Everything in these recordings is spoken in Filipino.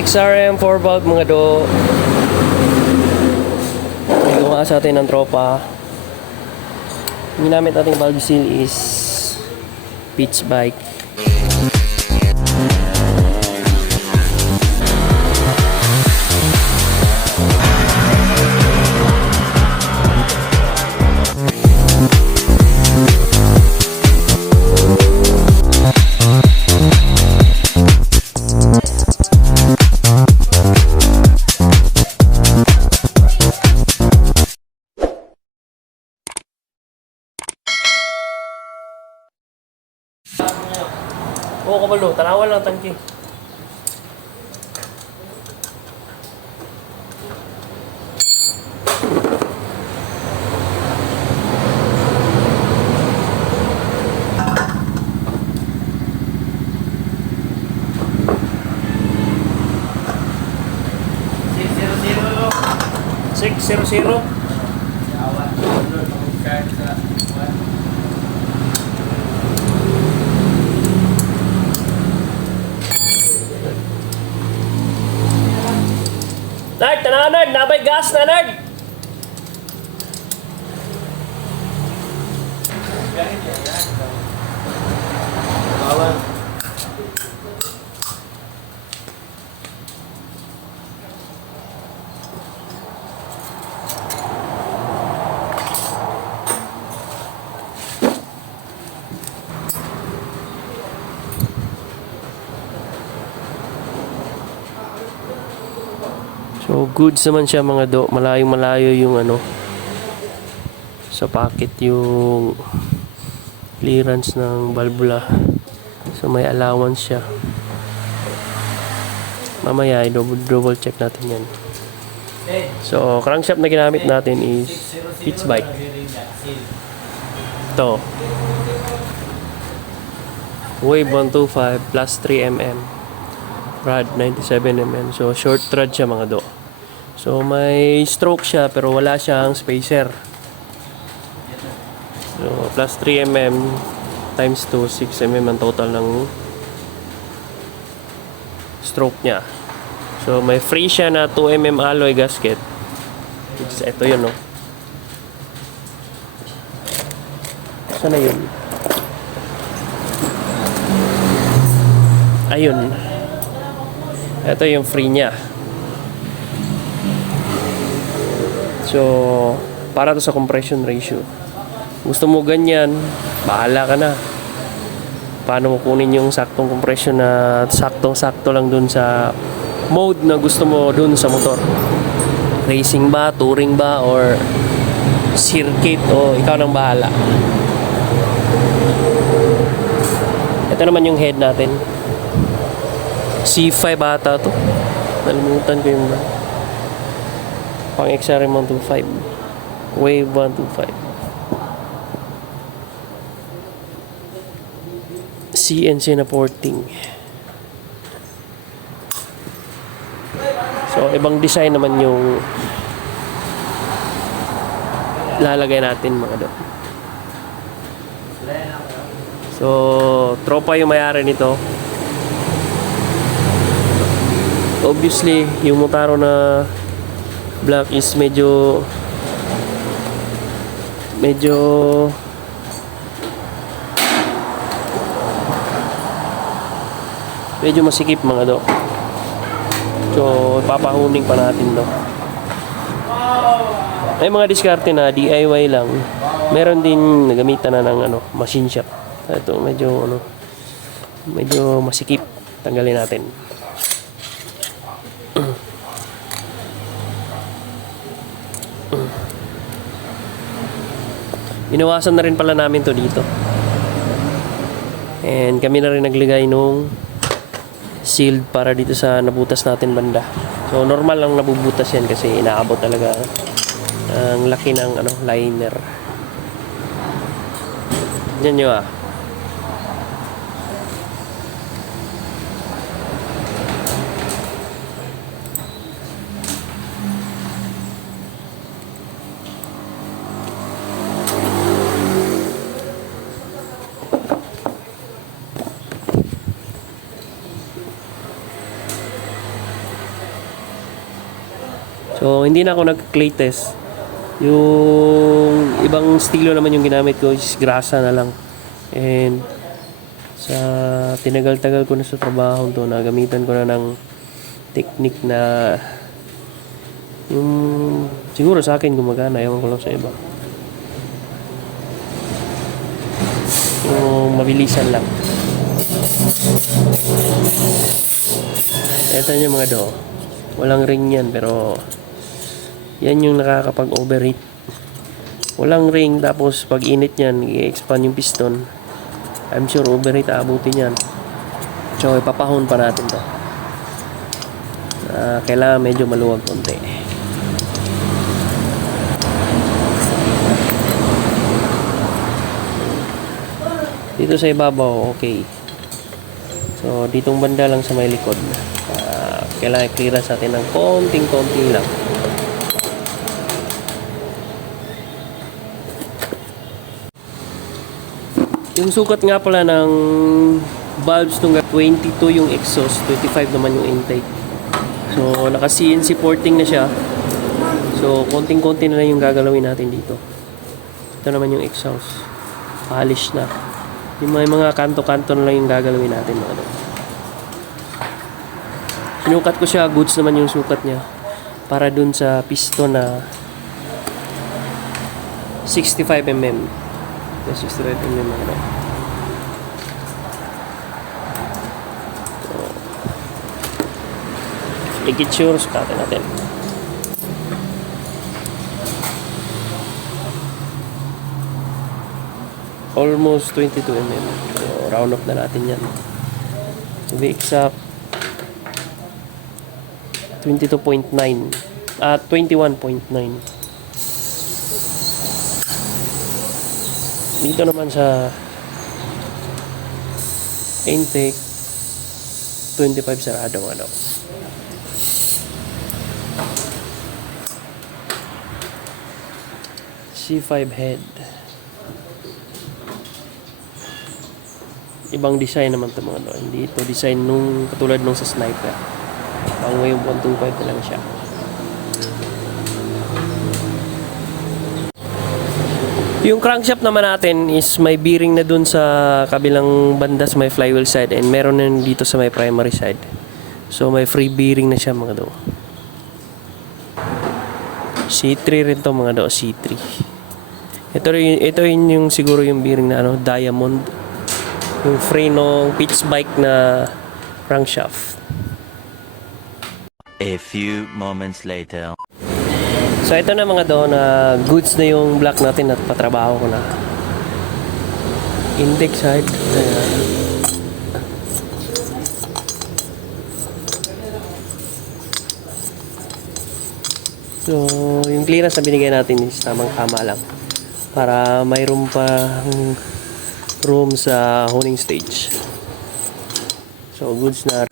XRM 4 valve mga do. Gawa sa atin ng tropa. Ginamit nating valve seal is pitch bike. Hello thank Six zero zero. Nard, nabay gas na Nard. So goods naman siya mga do. Malayo malayo yung ano sa pocket yung clearance ng valvula. So may allowance siya. Mamaya i-double double check natin yan. So crankshaft na ginamit natin is pitch bike. Ito. Wave 125 plus 3 mm. Rod 97 mm. So short rod siya mga do. So may stroke siya pero wala siyang spacer. So plus 3 mm times 2 6 mm ang total ng stroke niya. So may free siya na 2 mm alloy gasket. Is ito yun no. Sana yun? Ayun. Ito yung free niya. So, para to sa compression ratio. Gusto mo ganyan, bahala ka na. Paano mo kunin yung saktong compression na saktong-sakto lang dun sa mode na gusto mo dun sa motor. Racing ba, touring ba, or circuit, o ikaw nang bahala. Ito naman yung head natin. C5 ata to. Nalimutan ko yung pang XRM 125. Wave 125. CNC na porting. So, ibang design naman yung lalagay natin mga do. So, tropa yung mayari nito. Obviously, yung Motaro na black is medyo medyo medyo masikip mga do. So, papahuning pa natin do. May mga diskarte na DIY lang. Meron din nagamitan na ng ano, machine shop. Ito medyo ano medyo masikip. Tanggalin natin. Inawasan na rin pala namin to dito. And kami na rin naglagay nung sealed para dito sa nabutas natin banda. So normal lang nabubutas yan kasi inaabot talaga ang laki ng ano liner. Yan nyo ah. So, hindi na ako nag-clay test. Yung ibang estilo naman yung ginamit ko is grasa na lang. And sa tinagal-tagal ko na sa trabaho to, nagamitan ko na ng technique na yung siguro sa akin gumagana, ewan ko lang sa iba. Yung mabilisan lang. Ito yung mga do. Walang ring yan pero yan yung nakakapag-overheat. Walang ring tapos pag init yan, i-expand yung piston. I'm sure overheat aabutin yan. So ipapahon pa natin to. Ah, kailangan medyo maluwag konti. Dito sa ibabaw, okay. So, ditong banda lang sa may likod. Ah, kailangan clearance natin ng konting-konti lang. Yung sukat nga pala ng valves nung 22 yung exhaust, 25 naman yung intake. So, naka CNC porting na siya. So, konting-konti na lang yung gagalawin natin dito. Ito naman yung exhaust. Polish na. Yung may mga kanto-kanto na lang yung gagalawin natin. Ano. Sinukat ko siya, goods naman yung sukat niya. Para dun sa piston na 65 mm. Yung 65 mm ano. So, ligature, sukatan natin. almost 22 mm. So, round off na natin yan. To be exact, 22.9 at 21.9 dito naman sa intake 25 sarado ano C5 head ibang design naman to mga no. Hindi ito design nung katulad nung sa sniper. Ang yung 125 na lang siya. Yung crankshaft naman natin is may bearing na dun sa kabilang banda sa may flywheel side and meron na dito sa may primary side. So may free bearing na siya mga do. C3 rin to mga do, C3. Ito rin, ito rin yung siguro yung bearing na ano, diamond yung frame ng pitch bike na crankshaft. A few moments later. So ito na mga do na goods na yung block natin at patrabaho ko na. Index side. Ayan. So, yung clearance na binigay natin is tamang tama lang. Para mayroon pa room sa honing stage. So, goods na.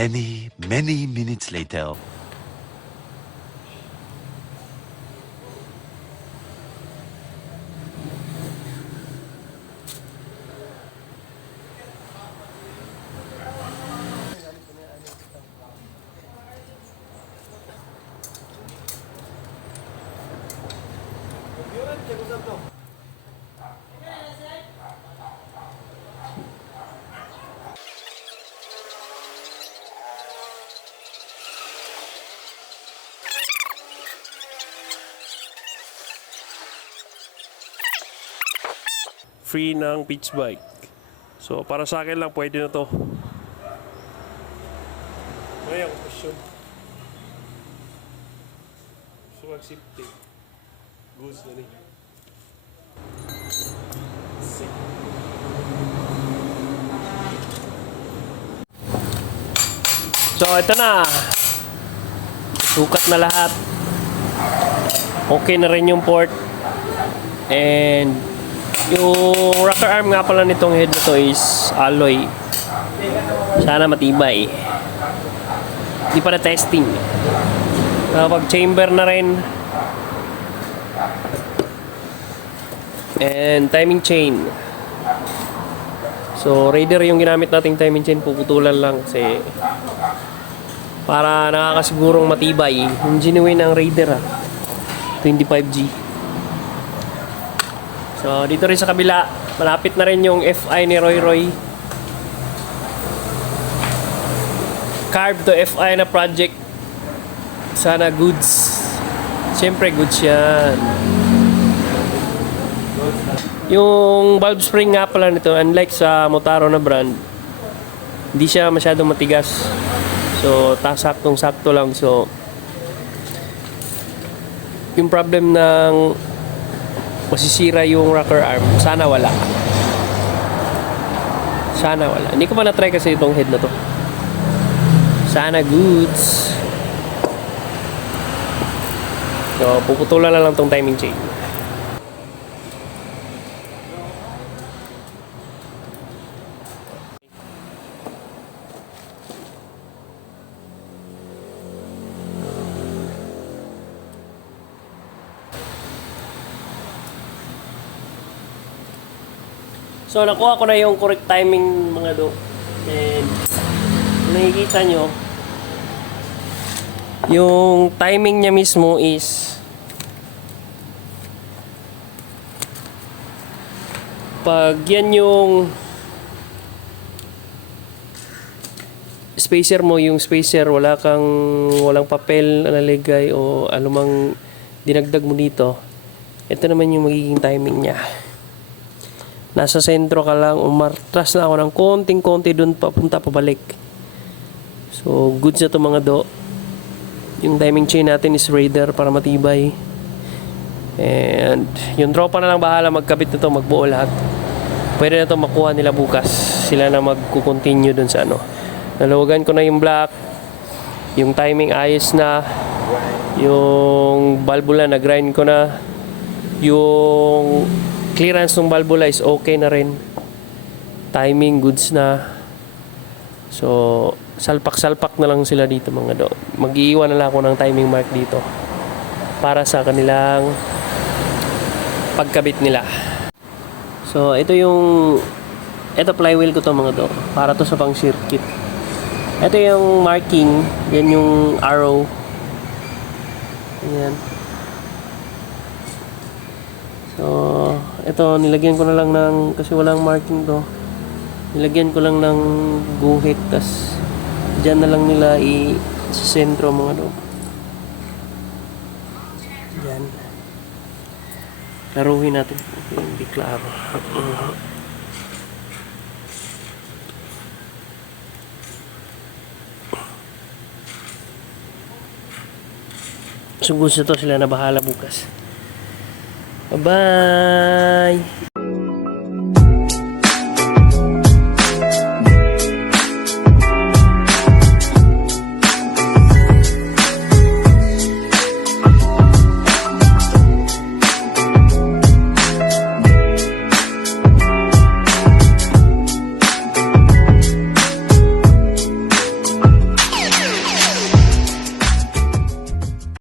Many, many minutes later. Free ng pitch bike. So, para sa akin lang, pwede na to. Ngayon, question. Gusto mag-safety. Goose na rin. So, ito na. Sukat na lahat. Okay na rin yung port. And yung rocker arm nga pala nitong head na to is alloy. Sana matibay. Hindi pa na testing. Kapag chamber na rin. And timing chain. So, Raider yung ginamit nating timing chain. Puputulan lang kasi para nakakasigurong matibay. Yung genuine ng Raider ah. 25G. So, dito rin sa kabila, malapit na rin yung FI ni Roy Roy. Carb to FI na project. Sana goods. Siyempre, goods yan. Yung valve spring nga pala nito, unlike sa Motaro na brand, hindi siya masyadong matigas. So, ta saktong sakto lang. So, yung problem ng masisira yung rocker arm, sana wala. Sana wala. Hindi ko pa na-try kasi itong head na to. Sana goods. So, puputulan na lang tong timing chain. So, nakuha ko na yung correct timing mga do. And, nakikita nyo, yung timing niya mismo is pag yan yung spacer mo, yung spacer, wala kang walang papel na naligay o anumang dinagdag mo dito, ito naman yung magiging timing niya nasa sentro ka lang, umartras na ako ng konting-konti dun papunta pabalik. So, goods na to mga do. Yung timing chain natin is Raider para matibay. And, yung tropa na lang bahala magkabit nito, magbuo lahat. Pwede na to makuha nila bukas. Sila na magkukontinue dun sa ano. Nalawagan ko na yung black. Yung timing ayos na. Yung valvula na grind ko na. Yung clearance ng valvula is okay na rin. Timing goods na. So, salpak-salpak na lang sila dito mga do. Mag-iiwan na lang ako ng timing mark dito para sa kanilang pagkabit nila. So, ito yung ito flywheel ko to mga do para to sa pang circuit. Ito yung marking, yan yung arrow. Ayan. So, ito, nilagyan ko na lang ng, kasi walang marking to. Nilagyan ko lang ng guhit, tas dyan na lang nila i sa sentro mga do. Yan. Laruhin natin. Hindi klaro. So, gusto to sila na bahala bukas. bye.